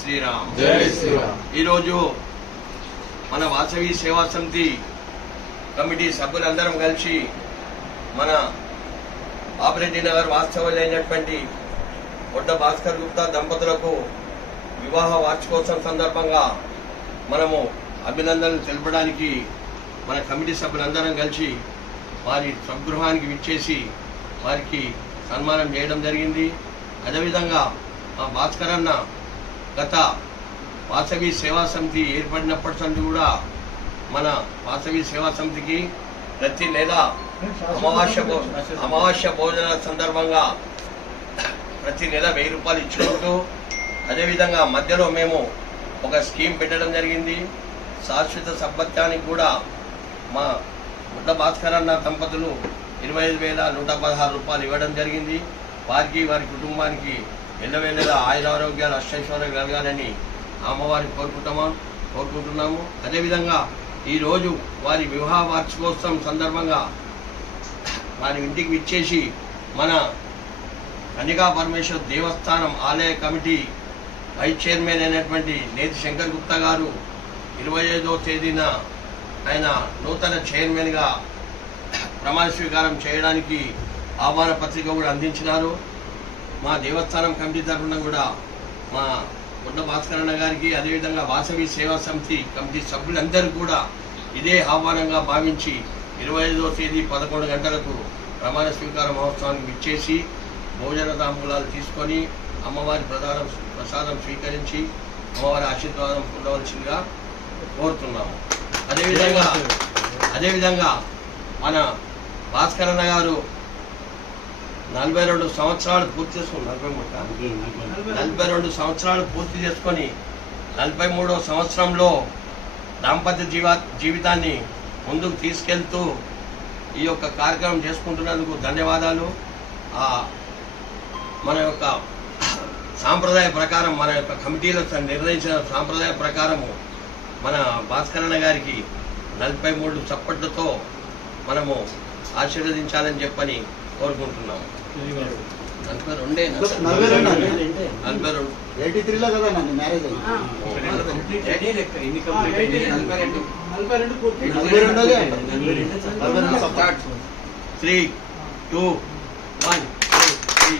శ్రీరామ్. జై శ్రీరామ్. ఈరోజు మన వాసవి సేవా సమితి కమిటీ సభ్యులందరం కలిసి మన ఆపరెడ్డి నగర్ వాస్తవ్యులైనటువంటి ఒడ్డ భాస్కర్ గుప్తా దంపతులకు వివాహ వార్షికోత్సవం సందర్భంగా మనము అభినందనలు తెలపడానికి మన కమిటీ సభ్యులందరం కలిసి వారి స్వగృహానికి విచ్చేసి వారికి సన్మానం చేయడం జరిగింది. అదేవిధంగా మా భాస్కర్ అన్న గత వాసవి సేవా సమితి ఏర్పడినప్పటి నుండి కూడా మన వాసవి సేవా సమితికి ప్రతి నెల అమావాస్య అమావాస్య భోజనాల సందర్భంగా ప్రతి నెల వెయ్యి రూపాయలు ఇచ్చుకుంటూ అదేవిధంగా మధ్యలో మేము ఒక స్కీమ్ పెట్టడం జరిగింది. శాశ్వత సభత్యానికి కూడా మా గుడ్డ భాస్కర్ అన్న దంపతులు ఇరవై ఐదు వేల నూట పదహారు రూపాయలు ఇవ్వడం జరిగింది. వారికి వారి కుటుంబానికి ఎండవేల ఆయుధ ఆరోగ్యాలు అష్టైశ్వర్యం కలగాలని అమ్మవారిని కోరుకుంటామా? కోరుకుంటున్నాము. అదేవిధంగా ఈరోజు వారి వివాహ వార్షికోత్సవం సందర్భంగా వారి ఇంటికి విచ్చేసి మన కన్నికా పరమేశ్వర్ దేవస్థానం ఆలయ కమిటీ వైస్ చైర్మన్ అయినటువంటి నేతి శంకర్ గుప్తా గారు ఇరవై ఐదో తేదీన ఆయన నూతన చైర్మన్గా ప్రమాణ స్వీకారం చేయడానికి ఆహ్వాన పత్రిక కూడా అందించినారు. మా దేవస్థానం కమిటీ తరఫున కూడా మా గుడ్డ భాస్కరణ గారికి అదేవిధంగా వాసవి సేవా సమితి కమిటీ సభ్యులందరూ కూడా ఇదే ఆహ్వానంగా భావించి ఇరవై ఐదో తేదీ పదకొండు గంటలకు ప్రమాణ స్వీకార మహోత్సవానికి విచ్చేసి భోజన తాంబూలాలు తీసుకొని అమ్మవారి ప్రసాదం ప్రసాదం స్వీకరించి అమ్మవారి ఆశీర్వాదం పొందవలసిందిగా కోరుతున్నాము. అదేవిధంగా అదేవిధంగా మన భాస్కరణ గారు నలభై రెండు సంవత్సరాలు పూర్తి చేసుకుని నలభై మూడు నలభై రెండు సంవత్సరాలు పూర్తి చేసుకొని నలభై మూడో సంవత్సరంలో దాంపత్య జీవా జీవితాన్ని ముందుకు తీసుకెళ్తూ ఈ యొక్క కార్యక్రమం చేసుకుంటున్నందుకు ధన్యవాదాలు. ఆ, మన యొక్క సాంప్రదాయ ప్రకారం మన యొక్క కమిటీలో నిర్ణయించిన సాంప్రదాయ ప్రకారము మన భాస్కరణ గారికి నలభై మూడు చప్పట్లతో మనము ఆశీర్వదించాలని చెప్పని కోరుకుంటున్నాము. నలభై రెండే నలభై రెండు నలభై రెండు ఎయిటీ త్రీలో కదా నన్ను marriage three two one three